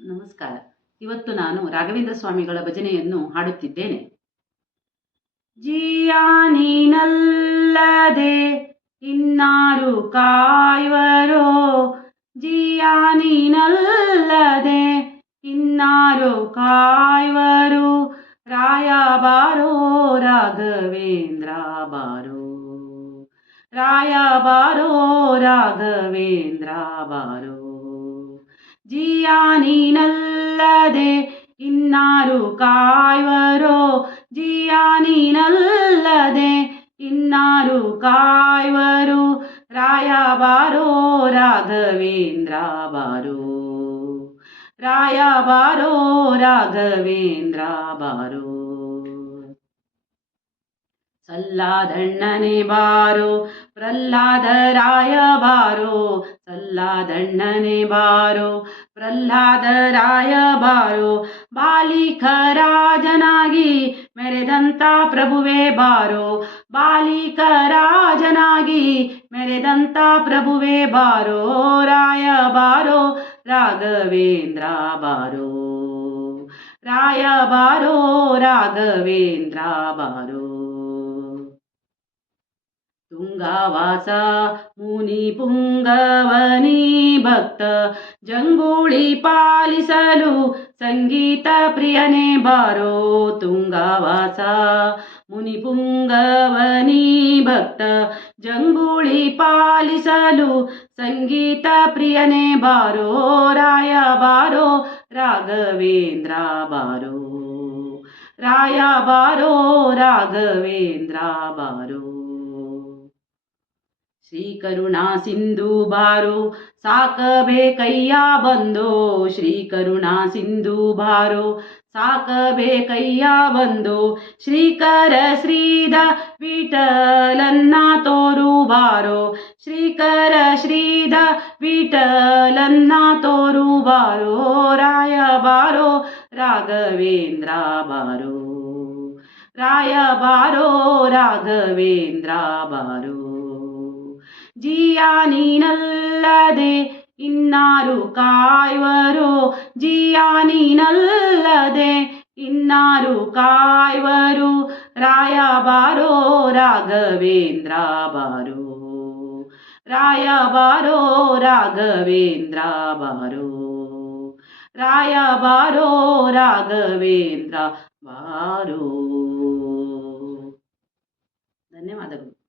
ನಮಸ್ಕಾರ. ಇವತ್ತು ನಾನು ರಾಘವೇಂದ್ರ ಸ್ವಾಮಿಗಳ ಭಜನೆಯನ್ನು ಹಾಡುತ್ತಿದ್ದೇನೆ. ಜಿಯಾ ನೀನಲ್ಲದೆ ಇನ್ನಾರು ಕಾಯುವರೋ, ಜಿಯಾ ನೀನಲ್ಲದೆ ಇನ್ನಾರು ಕಾಯುವರು, ರಾಯ ಬಾರೋ ರಾಘವೇಂದ್ರ ಬಾರೋ, ರಾಯ ಬಾರೋ ರಾಘವೇಂದ್ರ ಬಾರೋ. ಜಿಯಾ ನೀನಲ್ಲದೆ ಇನ್ನಾರು ಕಾಯುವರೋ, ಜಿಯಾ ನೀನಲ್ಲದೆ ಇನ್ನಾರು ಕಾಯುವರು, ರಾಯ ಬಾರೋ ರಾಘವೇಂದ್ರ ಬಾರೋ, ರಾಯ ಬಾರೋ ರಾಘವೇಂದ್ರ ಬಾರೋ. ಸಲ್ಲಾದಣ್ಣನೆ ಬಾರೋ ಪ್ರಹ್ಲಾದರಾಯ ಬಾರೋ, ಸಲ್ಲಾದಣ್ಣನೆ ಬಾರೋ ಪ್ರಹ್ಲಾದರಾಯ ಬಾರೋ, ಬಾಲಿಕರಾಜನಾಗಿ ಮೆರೆದಂತ ಪ್ರಭುವೇ ಬಾರೋ, ಬಾಲಿಕರಾಜನಾಗಿ ಮೆರೆದಂತ ಪ್ರಭುವೇ ಬಾರೋ, ರಾಯ ಬಾರೋ ರಾಘವೇಂದ್ರ ಬಾರೋ, ರಾಯ ಬಾರೋ ರಾಘವೇಂದ್ರ ಬಾರೋ. ತುಂಗವಾಸ ಮುನಿ ಪುಂಗವನಿ ಭಕ್ತ ಜಂಗೂಳಿ ಪಾಲಿಸಲು ಸಂಗೀತ ಪ್ರಿಯನೇ ಬಾರೋ, ತುಂಗವಾಸ ಮುನಿ ಪುಂಗವನಿ ಭಕ್ತ ಜಂಗೂಳಿ ಪಾಲಿಸಲು ಸಂಗೀತ ಪ್ರಿಯನೇ ಬಾರೋ, ರಾಯ ಬಾರೋ ರಾಘವೇಂದ್ರ ಬಾರೋ, ರಾಯ ಬಾರೋ ರಾಘವೇಂದ್ರ ಬಾರೋ. ಶ್ರೀ ಕರುಣಾ ಸಿಂಧು ಬಾರೋ ಸಾಕಬೇಕಯ್ಯ ಬಂದೋ, ಶ್ರೀ ಕರುಣಾ ಸಿಂಧು ಬಾರೋ ಸಾಕಬೇಕಯ್ಯ ಬಂದೋ, ಶ್ರೀಕರ ಶ್ರೀದ ವಿಠಲನ್ನ ತೋರು ಬಾರೋ, ಶ್ರೀಕರ ಶ್ರೀದ ವಿಠಲನ್ನ ತೋರು ಬಾರೋ, ರಾಯ ಬಾರೋ ರಾಘವೇಂದ್ರ ಬಾರೋ, ರಾಯ ಬಾರೋ ರಾಘವೇಂದ್ರ ಬಾರೋ. ಜಿಯಾ ನೀನಲ್ಲದೆ ಇನ್ನಾರು ಕಾಯುವರೋ, ಜಿಯಾ ನೀನಲ್ಲದೆ ಇನ್ನಾರು ಕಾಯುವರು, ರಾಯ ಬಾರೋ ರಾಘವೇಂದ್ರ ಬಾರೋ, ರಾಯ ಬಾರೋ ರಾಘವೇಂದ್ರ ಬಾರೋ, ರಾಯ ಬಾರೋ ರಾಘವೇಂದ್ರ ಬಾರೋ. ಧನ್ಯವಾದಗಳು.